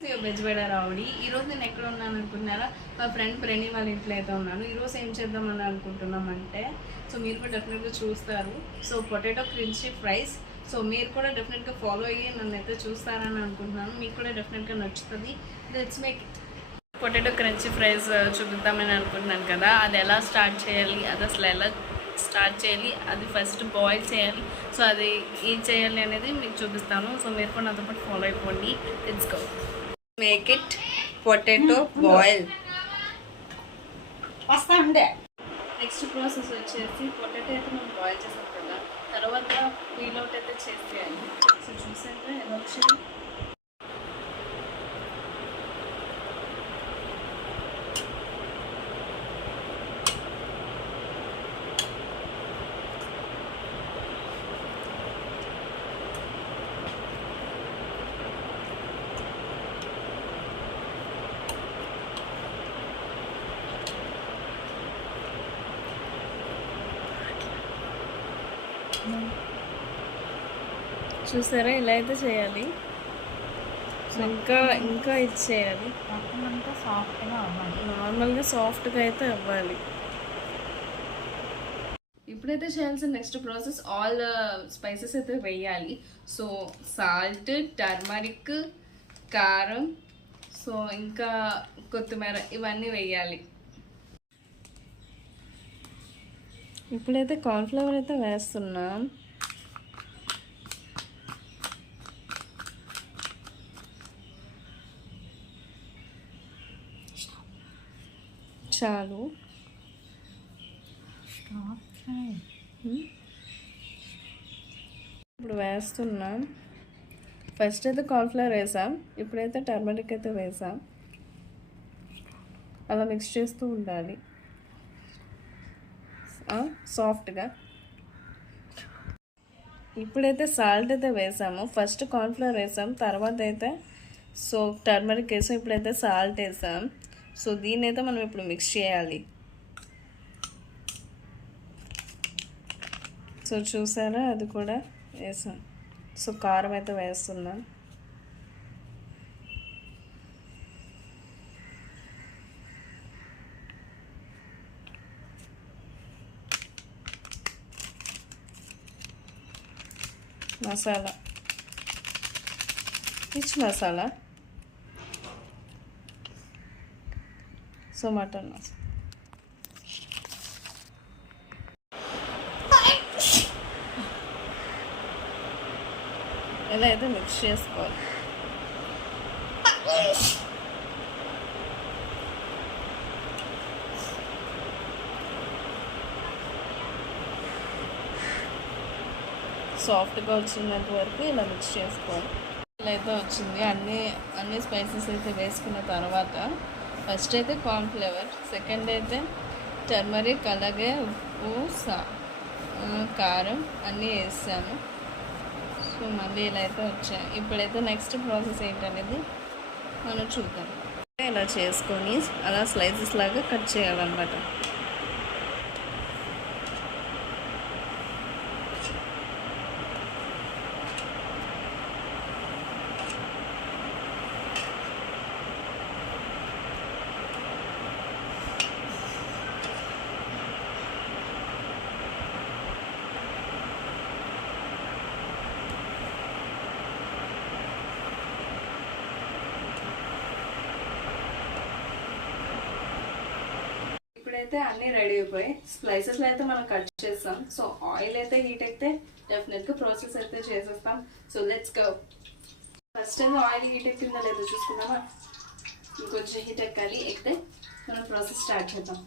బెజవాడ రావుడి. ఈరోజు నేను ఎక్కడ ఉన్నాను అనుకున్నారా? మా ఫ్రెండ్ ప్రణి వాళ్ళ ఇంట్లో అయితే ఉన్నాను. ఈరోజు ఏం చేద్దామని అనుకుంటున్నామంటే, సో మీరు కూడా డెఫినెట్గా చూస్తారు. So potato crunchy fries. So మీరు కూడా డెఫినెట్గా ఫాలో అయ్యి నన్ను అయితే చూస్తారని అనుకుంటున్నాను. మీకు కూడా డెఫినెట్గా నచ్చుతుంది. Let's make potato crunchy fries చూపిద్దామని అనుకుంటున్నాను కదా. అది ఎలా స్టార్ట్ చేయాలి, అది అసలు ఎలా స్టార్ట్ చేయాలి, అది ఫస్ట్ బాయిల్ చేయాలి, సో అది ఏం చేయాలి అనేది మీకు చూపిస్తాను. సో మీరు కూడా నాతో పాటు ఫాలో అయిపోండి. Let's go. Make it potato boil. Next process వచ్చేసి పొటాటో అయితే మనం బాయిల్ చేసాం కదా, తర్వాత పీల్ అవుట్ అయితే చేసేయాలి. సో చూసాక ఎలా వచ్చింది. చూసారా, ఇలా అయితే చేయాలి. ఇంకా ఇంకా ఇది చేయాలి. నార్మల్గా సాఫ్ట్గా అయితే అవ్వాలి. ఇప్పుడైతే చేయాల్సిన నెక్స్ట్ ప్రాసెస్ ఆల్ స్పైసెస్ అయితే వేయాలి. సో సాల్ట్, టర్మరిక్, కారం, సో ఇంకా కొత్తిమీర ఇవన్నీ వేయాలి. ఇప్పుడైతే కార్న్ఫ్లవర్ అయితే వేస్తున్నాం. చాలు. ఇప్పుడు వేస్తున్నాం. ఫస్ట్ అయితే కార్న్ఫ్లవర్ వేసాం, ఇప్పుడైతే టర్మరిక్ అయితే వేసాం. అలా మిక్స్ చేస్తూ ఉండాలి సాఫ్ట్గా. ఇప్పుడైతే సాల్ట్ అయితే వేసాము. ఫస్ట్ కార్న్ఫ్లవర్ వేసాం, తర్వాత అయితే సో టర్మరిక్ వేసాం, ఇప్పుడైతే సాల్ట్ వేసాం. సో దీన్ని అయితే మనం ఇప్పుడు మిక్స్ చేయాలి. సో చూసారా, అది కూడా వేసాం. సో కారం అయితే వేస్తున్నాం. Masala, rich masala, so mutton masala. ఇలా అయితే మిక్స్ చేసుకోవాలి. సాఫ్ట్గా వచ్చినంత వరకు ఇలా మిక్స్ చేసుకోవాలి. ఇలా అయితే వచ్చింది. అన్ని స్పైసెస్ అయితే వేసుకున్న తర్వాత ఫస్ట్ అయితే కార్న్ఫ్లవర్, సెకండ్ అయితే టర్మరిక్, అలాగే ఉప్పు, కారం అన్నీ వేసాము. సో మళ్ళీ ఇలా అయితే వచ్చాయి. ఇప్పుడైతే నెక్స్ట్ ప్రాసెస్ ఏంటనేది మనం చూద్దాం. ఇలా చేసుకొని అలా స్లైసెస్ లాగా కట్ చేయాలన్నమాట. ఇప్పుడైతే అన్నీ రెడీ అయిపోయి స్లైసెస్లో అయితే మనం కట్ చేస్తాం. సో ఆయిల్ అయితే హీట్ అయితే డెఫినెట్గా ప్రాసెస్ అయితే చేసేస్తాం. So let's go. ఫస్ట్ అయితే ఆయిల్ హీట్ ఎక్కిందా లేదో చూసుకుందామా. ఇంకొంచెం హీట్ ఎక్కాలి, ఎక్కితే మనం ప్రాసెస్ స్టార్ట్ చేద్దాం.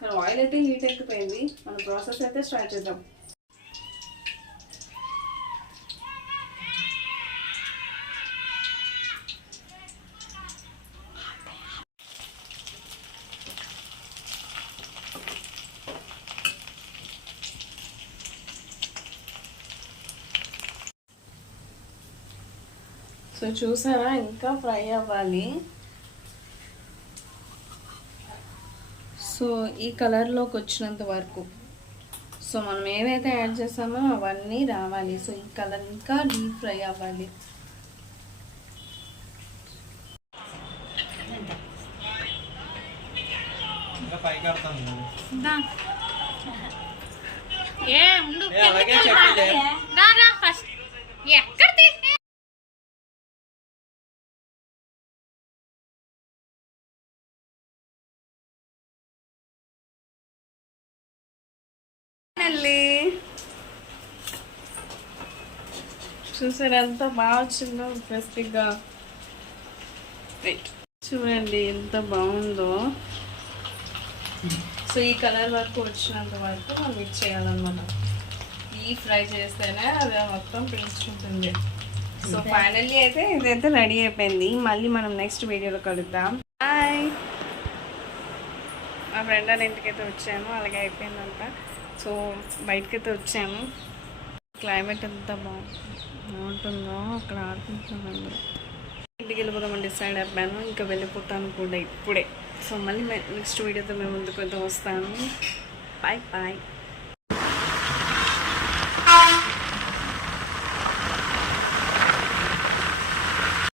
సో ఆయిల్ అయితే హీట్ ఎక్కిపోయింది, మన ప్రాసెస్ అయితే స్టార్ట్ చేద్దాం. సో చూసారా, ఇంకా ఫ్రై అవ్వాలి. సో ఈ కలర్లోకి వచ్చినంత వరకు సో మనం ఏవైతే యాడ్ చేసామో అవన్నీ రావాలి. సో ఈ కలర్ ఇంకా డీప్ ఫ్రై అవ్వాలి. పైకి ఆడతాను. ఏ ఉండు అలాగే చెప్పలే. రా రా ఫస్ట్ ఎక్కడ చూసారు ఎంత బాగా వచ్చిందో క్రిస్పీగా. చూడండి ఎంత బాగుందో. సో ఈ కలర్ వరకు వచ్చినంత వరకు మనం మిక్స్ చేయాలన్నమాట. ఈ ఫ్రై చేస్తేనే అది మొత్తం పీల్చుకుంటుంది. సో ఫైనల్లీ అయితే ఇదైతే రెడీ అయిపోయింది. మళ్ళీ మనం నెక్స్ట్ వీడియోలో కలుద్దాం. బాయ్. మా ఫ్రెండ్ వాళ్ళ ఇంటికైతే వచ్చాను, అలాగే అయిపోయిందంట. సో బయటకైతే వచ్చాను. క్లైమేట్ ఎంత బాగుంటుందో అక్కడ ఆడుకుంటున్నాను అందరూ. ఇంటికి వెళ్ళిపోదామని డిసైడ్ అయిపోయాను, ఇంకా వెళ్ళిపోతాను కూడా ఇప్పుడే. సో మళ్ళీ నెక్స్ట్ వీడియోతో మేము ముందుకు వస్తాను. Bye bye.